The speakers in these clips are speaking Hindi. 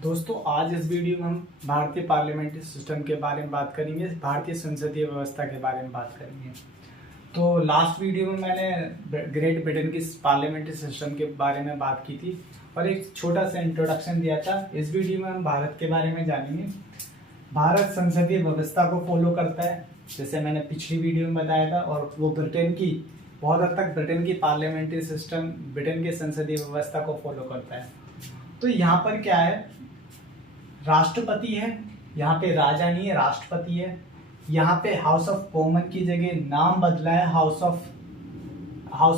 दोस्तों, आज इस वीडियो में हम भारतीय पार्लियामेंट्री सिस्टम के बारे में बात करेंगे, भारतीय संसदीय व्यवस्था के बारे में बात करेंगे। तो लास्ट वीडियो में मैंने ग्रेट ब्रिटेन की पार्लियामेंट्री सिस्टम के बारे में बात की थी और एक छोटा सा इंट्रोडक्शन दिया था। इस वीडियो में हम भारत के बारे में जानेंगे। भारत संसदीय व्यवस्था को फॉलो करता है, जैसे मैंने पिछली वीडियो में बताया था, और वो ब्रिटेन की बहुत हद तक ब्रिटेन की पार्लियामेंट्री सिस्टम, ब्रिटेन के संसदीय व्यवस्था को फॉलो करता है। तो यहाँ पर क्या है, राष्ट्रपति है, यहाँ पे राजा नहीं है, राष्ट्रपति है। यहाँ पे हाउस ऑफ कॉमन की जगह नाम बदला है, हाउस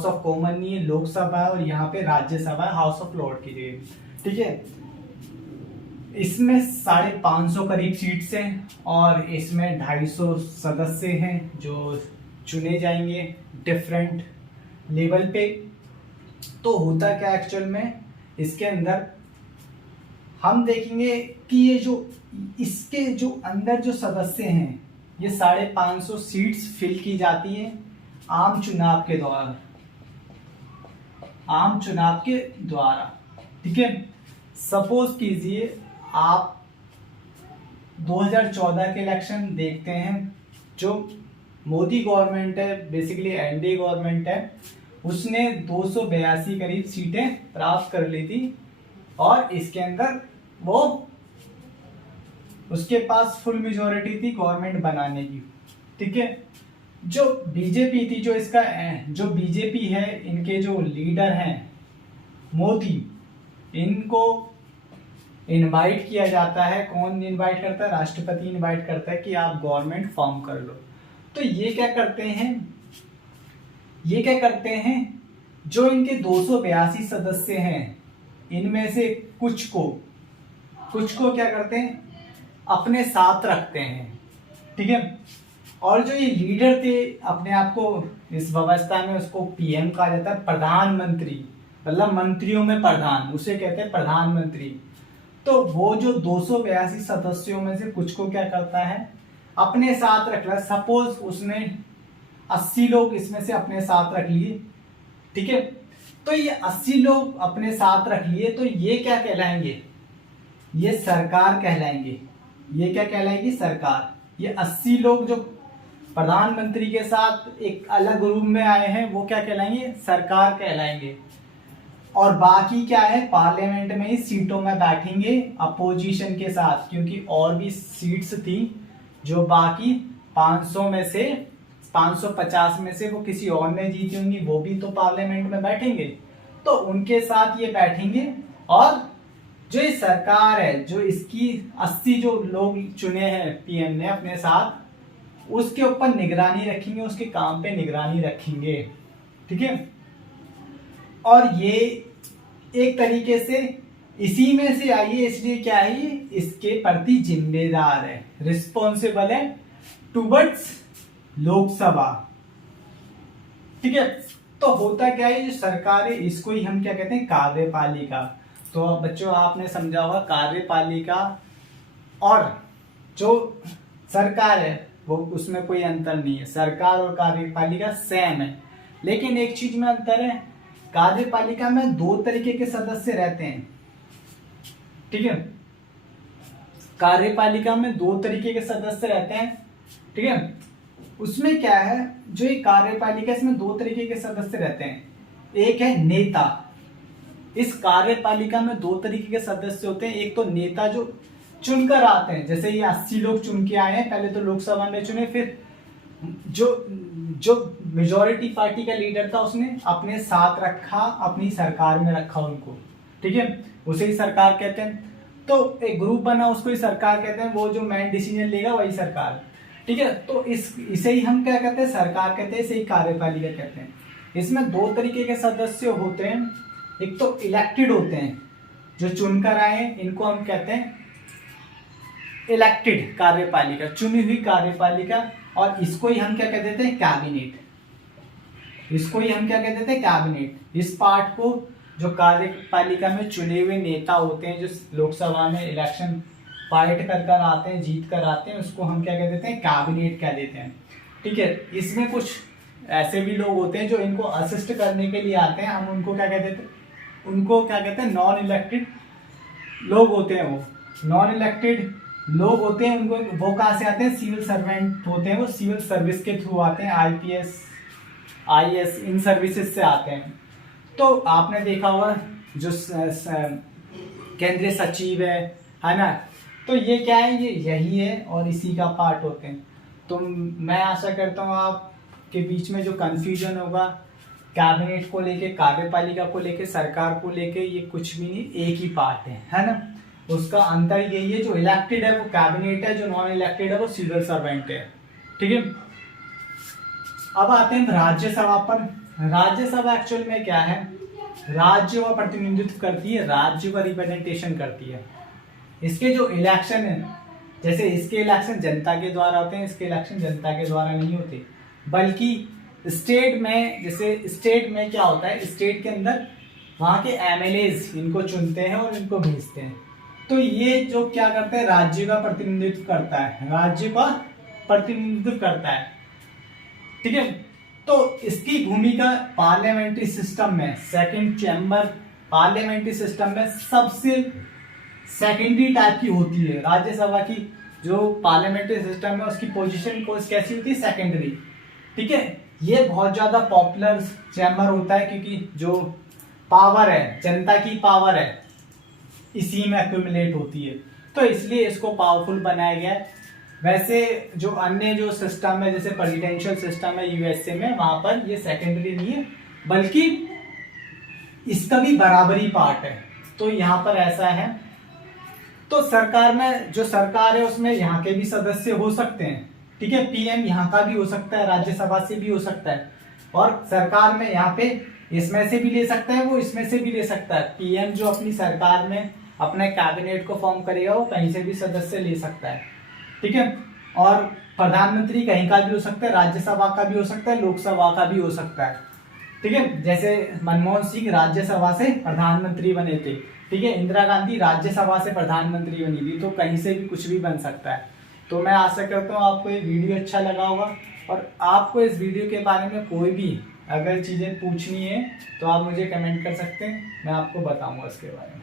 ऑफ कॉमन नहीं है, लोकसभा है, और यहाँ पे राज्यसभा है, हाउस ऑफ लॉर्ड की जगह। ठीक है, इसमें 550 करीब सीट्स हैं और इसमें 250 सदस्य हैं जो चुने जाएंगे डिफरेंट लेवल पे। तो होता क्या एक्चुअल में, इसके अंदर हम देखेंगे कि ये जो इसके जो अंदर जो सदस्य हैं, ये 550 सीट्स फिल की जाती हैं आम चुनाव के द्वारा। ठीक है, सपोज कीजिए आप 2014 के इलेक्शन देखते हैं, जो मोदी गवर्नमेंट है, बेसिकली एनडीए गवर्नमेंट है, उसने 282 करीब सीटें प्राप्त कर ली थी और इसके अंदर वो उसके पास फुल मेजोरिटी थी गवर्नमेंट बनाने की। ठीक है, जो बीजेपी थी, जो बीजेपी है, इनके जो लीडर हैं मोदी, इनको इनवाइट किया जाता है। कौन इनवाइट करता है? राष्ट्रपति इनवाइट करता है कि आप गवर्नमेंट फॉर्म कर लो। तो ये क्या करते हैं, जो इनके 282 सदस्य हैं, इनमें से कुछ को क्या करते हैं, अपने साथ रखते हैं। ठीक है, और जो ये लीडर थे, अपने आप को इस व्यवस्था में उसको पीएम कहा जाता है, प्रधानमंत्री, मतलब मंत्रियों में प्रधान, उसे कहते हैं प्रधानमंत्री। तो वो जो 282 सदस्यों में से कुछ को क्या करता है, अपने साथ रख रहा है। सपोज उसने 80 लोग इसमें से अपने साथ रख लिए। ठीक है, तो ये 80 लोग अपने साथ रख लिए, तो ये क्या कहलाएंगे? ये सरकार कहलाएंगे। ये क्या कहलाएगी? सरकार। ये 80 लोग जो प्रधानमंत्री के साथ एक अलग रूम में आए हैं, वो क्या कहलाएंगे? सरकार कहलाएंगे। और बाकी क्या है, पार्लियामेंट में ही सीटों में बैठेंगे अपोजिशन के साथ, क्योंकि और भी सीट्स थी जो बाकी 550 में से वो किसी और ने जीती होंगी, वो भी तो पार्लियामेंट में बैठेंगे। तो उनके साथ ये बैठेंगे, और जो ये सरकार है, जो इसकी 80 जो लोग चुने हैं पीएम ने अपने साथ, उसके ऊपर निगरानी रखेंगे, उसके काम पे निगरानी रखेंगे। ठीक है, और ये एक तरीके से इसी में से आई है, इसलिए क्या है, ये इसके प्रति जिम्मेदार है, रिस्पॉन्सिबल है टुवर्ड्स लोकसभा। ठीक है, तो होता क्या है, जो सरकार है, इसको ही हम क्या कहते हैं, कार्यपालिका। तो बच्चों, आपने समझा होगा कार्यपालिका और जो सरकार है, वो उसमें कोई अंतर नहीं है। सरकार और कार्यपालिका सेम है, लेकिन एक चीज में अंतर है, कार्यपालिका में 2 तरीके के सदस्य रहते हैं। ठीक है, कार्यपालिका में 2 तरीके के सदस्य रहते हैं। ठीक है, उसमें क्या है, जो ये कार्यपालिका, इसमें 2 तरीके के सदस्य रहते हैं। एक है नेता। इस कार्यपालिका में 2 तरीके के सदस्य होते हैं। एक तो नेता जो चुनकर आते हैं, जैसे ये 80 लोग चुन के आए हैं, पहले तो लोकसभा में चुने, फिर जो मेजोरिटी पार्टी का लीडर था, उसने अपने साथ रखा, अपनी सरकार में रखा उनको। ठीक है, उसे ही सरकार कहते हैं। तो एक ग्रुप बना, उसको ही सरकार कहते हैं। वो जो मेन डिसीजन लेगा वही सरकार। ठीक है, तो इसे ही हम क्या कहते हैं, सरकार कहते हैं, इसे ही कार्यपालिका कहते हैं। इसमें 2 तरीके के सदस्य होते हैं। एक तो इलेक्टेड होते हैं, जो चुनकर आए हैं, इनको हम कहते हैं इलेक्टेड कार्यपालिका, चुनी हुई कार्यपालिका। और इसको ही हम क्या कह देते हैं, कैबिनेट। इस पार्ट को, जो कार्यपालिका में चुने हुए नेता होते हैं, जो लोकसभा में इलेक्शन फाइट कर आते हैं, जीत कर आते हैं, उसको हम क्या कह देते हैं, कैबिनेट कह देते हैं। ठीक है, इसमें कुछ ऐसे भी लोग होते हैं जो इनको असिस्ट करने के लिए आते हैं, हम उनको क्या कहते हैं, नॉन इलेक्टेड लोग होते हैं, वो नॉन इलेक्टेड लोग होते हैं, उनको वो कहाँ से आते हैं, सिविल सर्वेंट होते हैं, वो सिविल सर्विस के थ्रू आते हैं, आईपीएस आईएएस इन सर्विसेज से आते हैं। तो आपने देखा होगा जो केंद्रीय सचिव है ना, तो ये क्या है, ये यही है और इसी का पार्ट होते हैं। तो मैं आशा करता हूँ आपके बीच में जो कंफ्यूजन होगा कैबिनेट को लेके, कार्यपालिका को लेके, सरकार को लेके, ये कुछ भी नहीं, एक ही पार्ट है ना। उसका अंतर यही है, जो इलेक्टेड है वो कैबिनेट है, जो नॉन इलेक्टेड है वो सिविल सर्वेंट है, ठीक है। अब आते हैं राज्यसभा पर। राज्यसभा एक्चुअल में क्या है, राज्य का प्रतिनिधित्व करती है, राज्य का रिप्रेजेंटेशन करती है। इसके जो इलेक्शन है, जैसे इसके इलेक्शन जनता के द्वारा होते हैं, इसके इलेक्शन जनता के द्वारा नहीं होते, बल्कि स्टेट में, जैसे स्टेट में क्या होता है, स्टेट के अंदर वहाँ के एमएलएज इनको चुनते हैं और इनको भेजते हैं। तो ये जो क्या करता है, राज्य का प्रतिनिधित्व करता है, राज्य का प्रतिनिधित्व करता है, ठीक है। तो इसकी भूमिका पार्लियामेंट्री सिस्टम में, सेकंड चैम्बर पार्लियामेंट्री सिस्टम में सबसे सेकेंडरी टाइप की होती है। राज्यसभा की जो पार्लियामेंट्री सिस्टम है उसकी पोजीशन को कैसी होती है, सेकेंडरी, ठीक है। ये बहुत ज्यादा पॉपुलर चैम्बर होता है, क्योंकि जो पावर है, जनता की पावर है, इसी में एक्यूमुलेट होती है, तो इसलिए इसको पावरफुल बनाया गया है। वैसे जो अन्य जो सिस्टम है, जैसे प्रेसिडेंशियल सिस्टम है यूएसए में, वहां पर ये सेकेंडरी नहीं है, बल्कि इसका भी बराबरी पार्ट है। तो यहाँ पर ऐसा है। तो सरकार में, जो सरकार है उसमें यहाँ के भी सदस्य हो सकते हैं, ठीक है। पीएम यहाँ का भी हो सकता है, राज्यसभा से भी हो सकता है, और सरकार में यहाँ पे इसमें से भी ले सकता है, वो इसमें से भी ले सकता है। पीएम जो अपनी सरकार में अपने कैबिनेट को फॉर्म करेगा, वो कहीं से भी सदस्य ले सकता है, ठीक है। और प्रधानमंत्री कहीं का भी हो सकता है, राज्यसभा का भी हो सकता है, लोकसभा का भी हो सकता है, ठीक है। जैसे मनमोहन सिंह राज्यसभा से प्रधानमंत्री बने थे, ठीक है। इंदिरा गांधी राज्यसभा से प्रधानमंत्री बनी थी, तो कहीं से भी कुछ भी बन सकता है। तो मैं आशा करता हूँ आपको ये वीडियो अच्छा लगा होगा, और आपको इस वीडियो के बारे में कोई भी अगर चीज़ें पूछनी है तो आप मुझे कमेंट कर सकते हैं, मैं आपको बताऊंगा इसके बारे में।